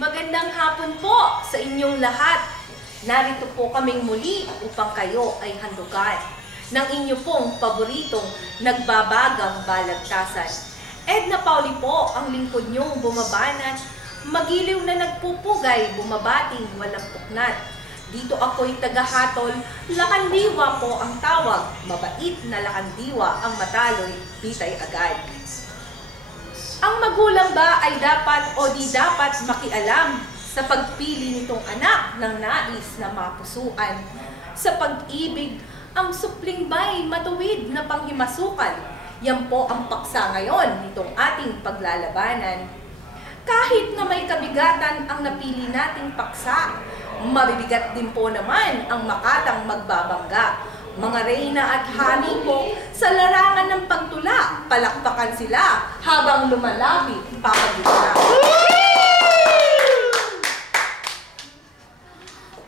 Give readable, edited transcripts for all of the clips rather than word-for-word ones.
Magandang hapon po sa inyong lahat. Narito po kaming muli upang kayo ay handugan ng inyo pong paboritong nagbabagang balagtasan. Edna Pauli po ang lingkod niyong bumabanat, magiliw na nagpupugay, bumabating walang puknat. Dito ako'y tagahatol, lakandiwa po ang tawag, mabait na lakandiwa ang mataloy, bitay agad. Ang magulang ba ay dapat o di dapat makialam sa pagpili nitong anak ng nais na mapusuan? Sa pag-ibig, ang supling ba'y matuwid na panghimasukan? Yan po ang paksa ngayon nitong ating paglalabanan. Kahit na may kabigatan ang napili nating paksa, mabibigat din po naman ang makatang magbabangga. Mga reyna at hani po, sa larangan ng pagtula, palakpakan sila habang lumalapit papagitna.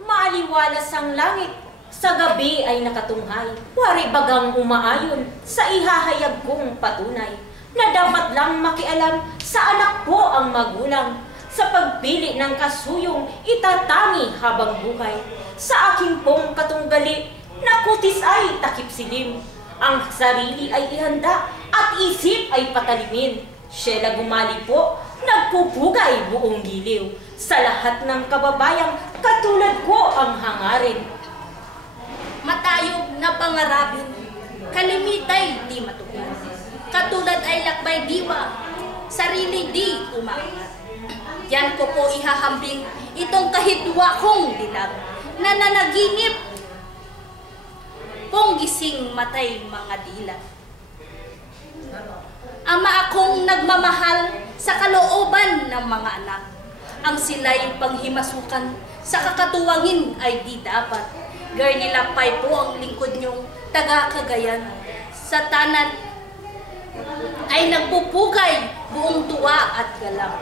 Maaliwalas ang langit, sa gabi ay nakatunghay, wari bagang umaayon sa ihahayag kong patunay, na dapat lang makialam sa anak ko ang magulang, sa pagpili ng kasuyong itatangi habang buhay. Sa aking pong katunggali, na kutis ay takip silim, ang sarili ay ihanda at isip ay patalimin. Siyela gumali po, nagpupugay buong giliw, sa lahat ng kababayang katulad ko ang hangarin. Matayog na pangarapin, kalimitay di matukoy. Katulad ay lakbay diwa, sarili di umaangat. Yan ko po ihahambing itong kahitwa kong dilag, nananaginip kung gising matay mga dila. Ama akong nagmamahal sa kalooban ng mga anak. Ang sila'y panghimasukan sa kakatuwangin ay di dapat. Garnilapay po ang lingkod niyong taga-Cagayan. Sa tanan ay nagpupugay buong tuwa at galak.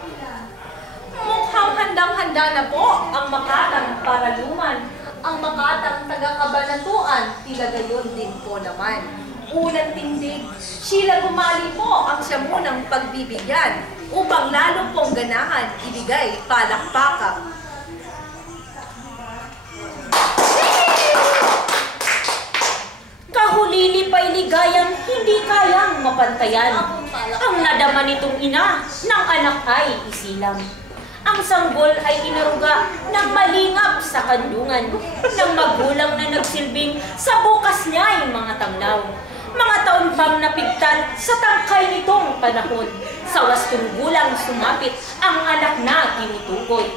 Mukhang handang-handa na po ang makatang paraluman. Ang makatang taga-Kabanatuan, tila gayon din po naman. Unang tindig, sila gumali po ang siya munang pagbibigyan upang lalo pong ganahan ibigay palakpakan. Kahulili pa'y ligayang hindi kayang mapantayan. Ang nadama nitong ina ng anak ay isilang. Ang sanggol ay inaruga ng malingap sa kandungan ng magulang na nagsilbing sa bukas niya'y mga tanglaw. Mga taon pang napigtan sa tangkay nitong panahon. Sa wastong gulang sumapit ang anak na tinutukoy.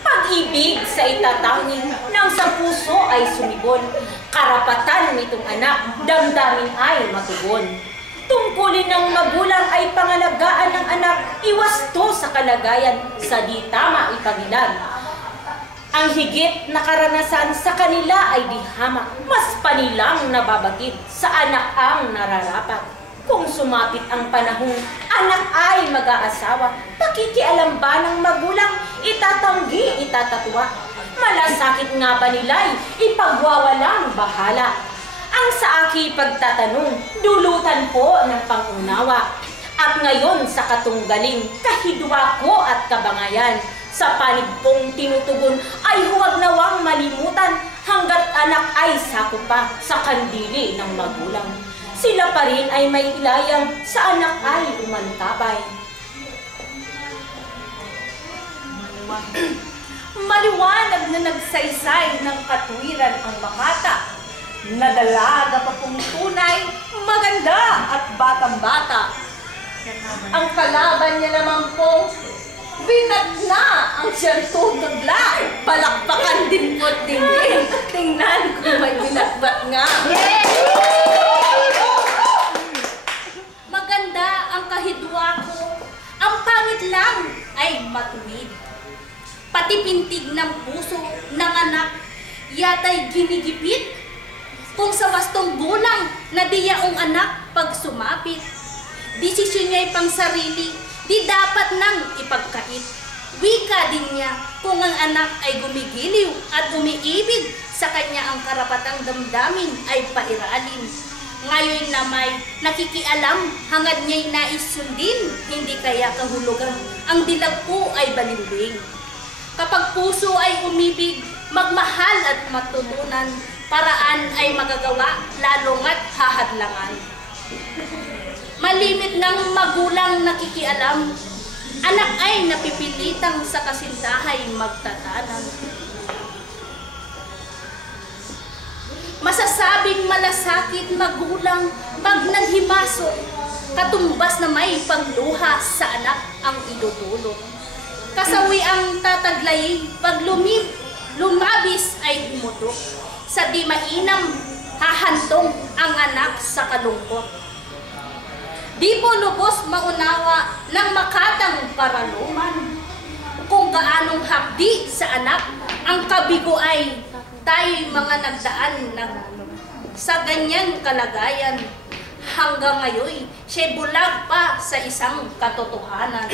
Pag-ibig sa itatangin ng sa puso ay sumibon. Karapatan nitong anak, damdamin ay matugon. Tungkulin ng magulang ay pangalagaan ng anak, iwasto sa kalagayan, sa di tama ipagilan. Ang higit na karanasan sa kanila ay di hamak, mas panilang nababatid, sa anak ang nararapat. Kung sumapit ang panahong anak ay mag-aasawa, pakikialam ba ng magulang, itatanggi, itatatwa. Malasakit nga ba nila'y ipagwawalang bahala. Ang sa aki pagtatanong, dulutan po ng pangunawa. At ngayon sa katunggaling, kahidwa ko at kabangayan, sa panig kong tinutugon ay huwag nawang malimutan, hanggat anak ay sako pa sa kandili ng magulang. Sila pa rin ay may ilayang, sa anak ay umantabay. Maliwanag na nagsaysay ng katwiran ang makata. Nadalaga pa pong tunay, maganda at batang-bata. Ang kalaban niya naman po, binat na ang siyang tutugla. Palakpakan din po't dinggin. Tingnan kung may binatbat nga. Maganda ang kahidwa ko, ang pangit lang ay matuwid. Pati pintig ng puso ng anak, yata'y ginigipit. Kung sa wastong gulang na diyaong anak pag sumapit, desisyon niya'y pang sarili, di dapat nang ipagkait. Wika din niya kung ang anak ay gumigiliw at umiibig, sa kanya ang karapatang damdamin ay pairalin. Ngayon na may nakikialam, hangad niya'y nais sundin, hindi kaya kahulugan, ang dilag po ay balimbing. Kapag puso ay umibig, magmahal at matutunan, paraan ay magagawa, lalong at hahadlangan. Malimit ng magulang nakikialam, anak ay napipilitang sa kasintahay magtatanan. Masasabing malasakit magulang pag naghimasok, katumbas na may pagluha sa anak ang idudulot. Kasawi ang tataglayin pag lumabis ay humutok. Sa di mainam, hahantong ang anak sa kalungkot. Di po lubos maunawa ng makatang paraluman, kung gaanong hapdi sa anak ang kabigo ay tayo'y mga nagdaan sa ganyang kalagayan. Hanggang ngayon, siya'y bulag pa sa isang katotohanan.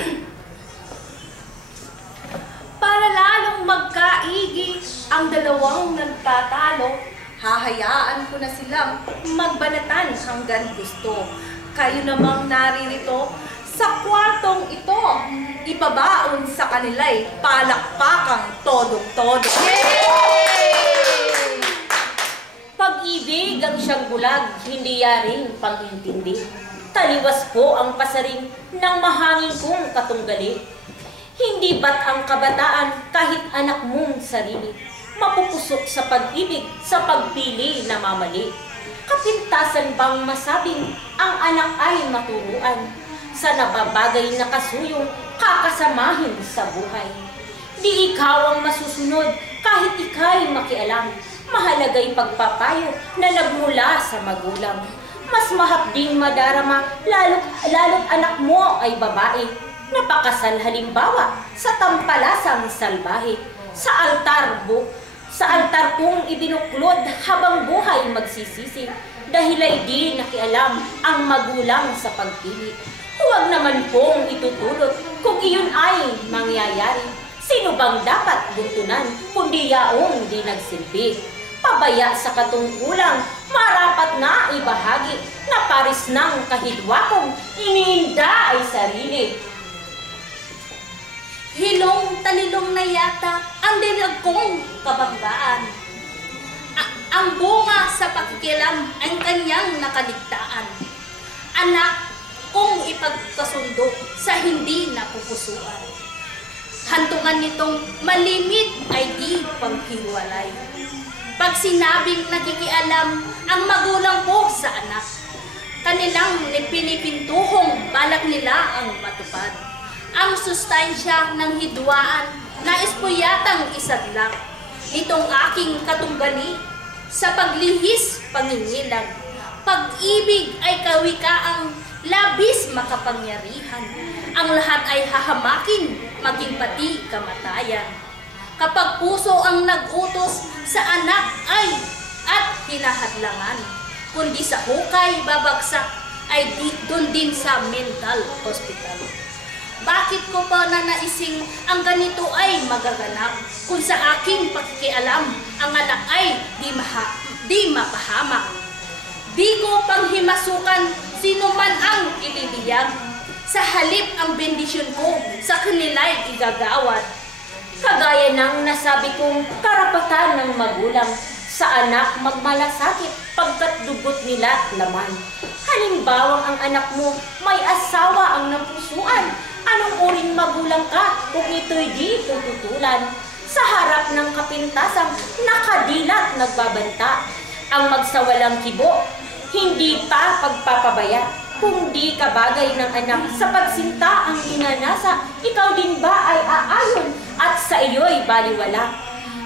Para lalong magkaigi ang dalawang nagtatalo, hahayaan ko na silang magbanatan hanggang gusto. Kayo namang naririto sa kwartong ito, ipabaon sa kanila'y palakpakang todong-todo. Yay! Pag-ibig ang siyang bulag, hindi yaring pag-intindi. Taliwas po ang pasaring ng mahangin kong katunggali. Hindi ba't ang kabataan kahit anak mong sarili, mapupusok sa pag-ibig sa pagpili na mamali? Kapintasan bang masabing ang anak ay maturuan sa nababagay na kasuyong kakasamahin sa buhay? Di ikaw ang masusunod kahit ika'y makialam. Mahalaga'y pagpapayo na nagmula sa magulang. Mas mahapding madarama lalo't anak mo ay babae. Napakasal halimbawa sa tampalasang salbahe. Sa altar kong ibinuklod habang buhay magsisisi. Dahil ay di nakialam ang magulang sa pagpili. Huwag naman pong itutulot kung iyon ay mangyayari. Sino bang dapat buntunan kundi yaong di nagsilbi? Pabaya sa katungkulang, marapat na ibahagi na paris ng kahidwakong iniinda ay sarili. Hilong talilong na yata ang dilag kong kabanggaan. Ang bunga sa pakikilam ang kanyang nakaligtaan. Anak kong ipagkasundo sa hindi napupusuan. Hantungan nitong malimit ay di panghiwalay. Pag sinabing nakikialam ang magulang po sa anak, kanilang pinipintuhong balak nila ang matupad. Ang sustansya ng hidwaan na ispuyatang isadlak nitong aking katunggali sa paglihis pangingilag. Pag-ibig ay kawikaang labis makapangyarihan. Ang lahat ay hahamakin, maging pati kamatayan. Kapag puso ang nag-utos sa anak ay at hinahadlangan, kundi sa hukay babagsak ay doon din sa mental hospital. Bakit ko pa nanaising ang ganito ay magaganap kung sa aking pakikialam ang anak ay di mapahamak? Di ko panghimasukan sino man ang ililiyag. Sa halip ang bendisyon ko sa kanila'y igagawad. Kagaya ng nasabi kong karapatan ng magulang sa anak magmalasakit pagkat dugot nila laman. Halimbawang ang anak mo may asawa ang napusuan, anong uring magulang ka kung ito'y di tututulan? Sa harap ng kapintasang nakadilat nagbabanta, ang magsawalang kibo, hindi pa pagpapabaya. Kung di ka bagay ng anak sa pagsinta ang inanasa, ikaw din ba ay aayon at sa iyo'y baliwala?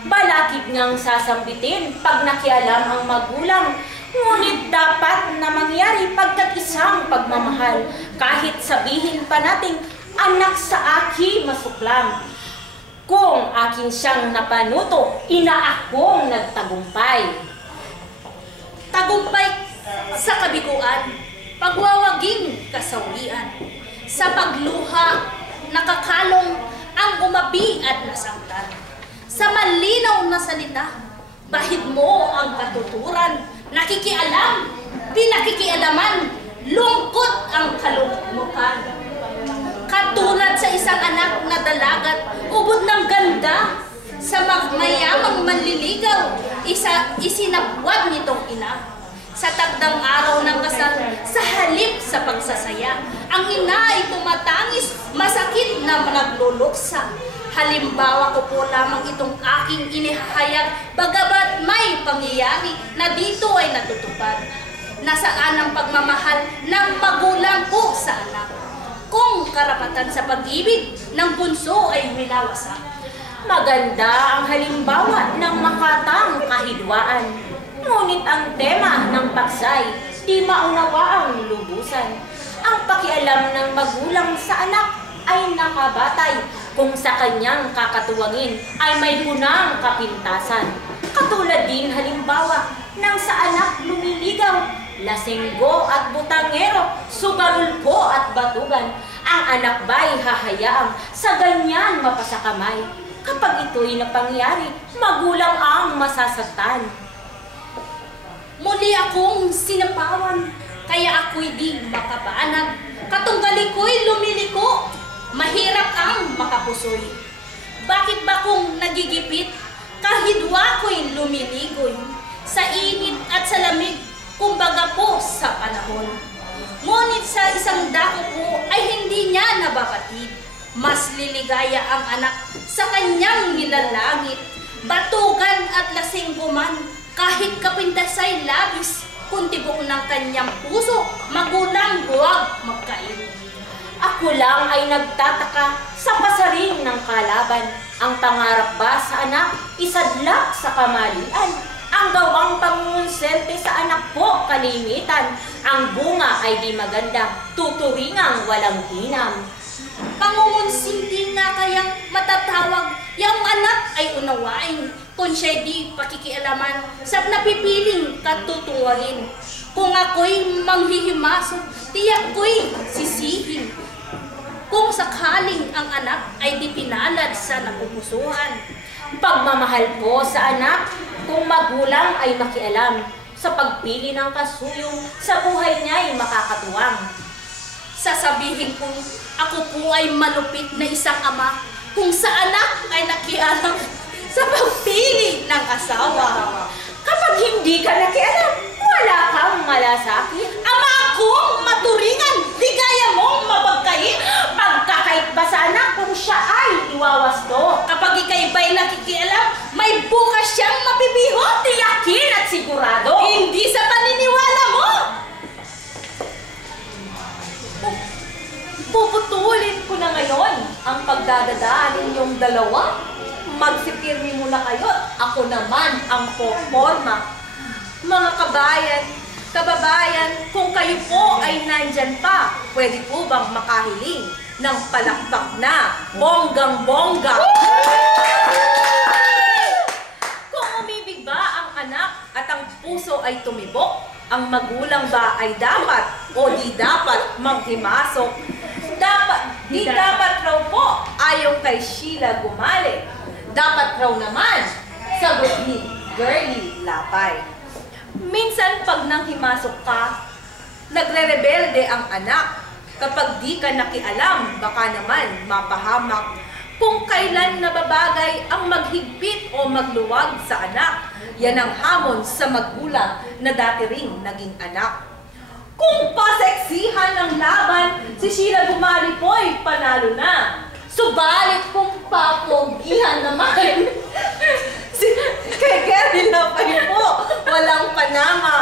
Balakid ngang sasambitin pag nakialam ang magulang, ngunit dapat na mangyari pagkat isang pagmamahal, kahit sabihin pa nating anak sa aki masuklam. Kung akin siyang napanuto, ina akong nagtagumpay. Tagumpay sa kabiguan, pagwawaging kasawian. Sa pagluha, nakakalong ang umabi at nasangtan. Sa malinaw na salita, bahid mo ang katuturan. Nakikialam, pinakikialaman, lungkot ang kalungkutan. Katulad sa isang anak na dalagat, ubod ng ganda isinabwag nitong ina. Sa tagdang araw ng kasal, sa halip sa pagsasaya, ang ina ay tumatangis, masakit na nagluluksa. Halimbawa ko po lamang itong aking inihayag, bagamat may pangyayari na dito ay natutupad. Nasaan ang pagmamahal ng magulang po sa anak? Kung karapatan sa pag-ibig ng bunso ay winawasak. Maganda ang halimbawa ng makatang kahidwaan. Ngunit ang tema ng paksay, di maunawaang lubusan. Ang pakialam ng magulang sa anak ay nakabatay kung sa kanyang kakatuwangin ay may punang kapintasan. Katulad din halimbawa ng sa anak lumiligaw, lasenggo at butangero, sugarulpo at batugan. Ang anak ba'y hahayaang sa ganyan mapasakamay? Kapag ito'y napangyari, magulang ang masasaktan. Muli akong sinapawan, kaya ako'y di makabanag. Katunggali ko'y lumiliko, mahirap ang makapusoy. Bakit ba kung nagigipit, kahidwa ko'y lumiligoy? Sa init at sa lamig, kumbaga po sa panahon. Ngunit sa isang dako po ay hindi niya nababatid. Mas liligaya ang anak sa kanyang nilalangit. Batugan at lasenggo man, kahit kapintasay labis, kung tibok ng kanyang puso, magulang huwag magkain. Ako lang ay nagtataka sa pasaring ng kalaban. Ang pangarap ba sa anak, isadlak sa kamalian? Ang gawang pangungonsente sa anak po kalimitan. Ang bunga ay di maganda, tuturingang walang hinam. Pangungonsinti nga kayang matatawag, yung anak ay unawain, kung siya'y di pakikialaman sa napipiling katutuwalin. Kung ako'y manghihimasok, tiyak ko'y sisihin. Kung sakaling ang anak ay di pinalad sa napupusuhan. Pagmamahal po sa anak, kung magulang ay makialam sa pagpili ng kasuyong sa buhay niya ay makakatuwang. Sasabihin kong ako po ay malupit na isang ama kung sa anak ay nakialam sa pagpili ng asawa. Kapag hindi ka nakialam, wala kang malasakit. Ama akong maturingan, di kaya mong mapagkait. Pagkakait ba sa anak kung siya ay iwawasto? Kapag ikay ba'y nakikialam, may bukas siyang mabibiho. Tiyakin at sigurado. Hindi sa paniniwala mo. Puputulin ko na ngayon ang pagdadadaan ninyong dalawa. Magsipirmi muna kayo, ako naman ang poporma. Mga kababayan, kung kayo po ay nandyan pa, pwede po bang makahiling ng palakpak na bonggang-bongga? Kung umibig ba ang anak at ang puso ay tumibok, ang magulang ba ay dapat o di dapat maghimasok? Di dapat raw po, ayon kay Sheila Gumale. Dapat raw naman, sagot ni Girlie Lapay. Minsan pag nanghimasok ka, nagre-rebelde ang anak. Kapag di ka nakialam, baka naman mapahamak. Kung kailan nababagay ang maghigpit o magluwag sa anak, yan ang hamon sa magulang na dati ring naging anak. Kung paseksihan ng laban, si Sheila Gumali po'y panalo na. Subalit kung papogihan naman, kay Girlie Lapay po, walang panama.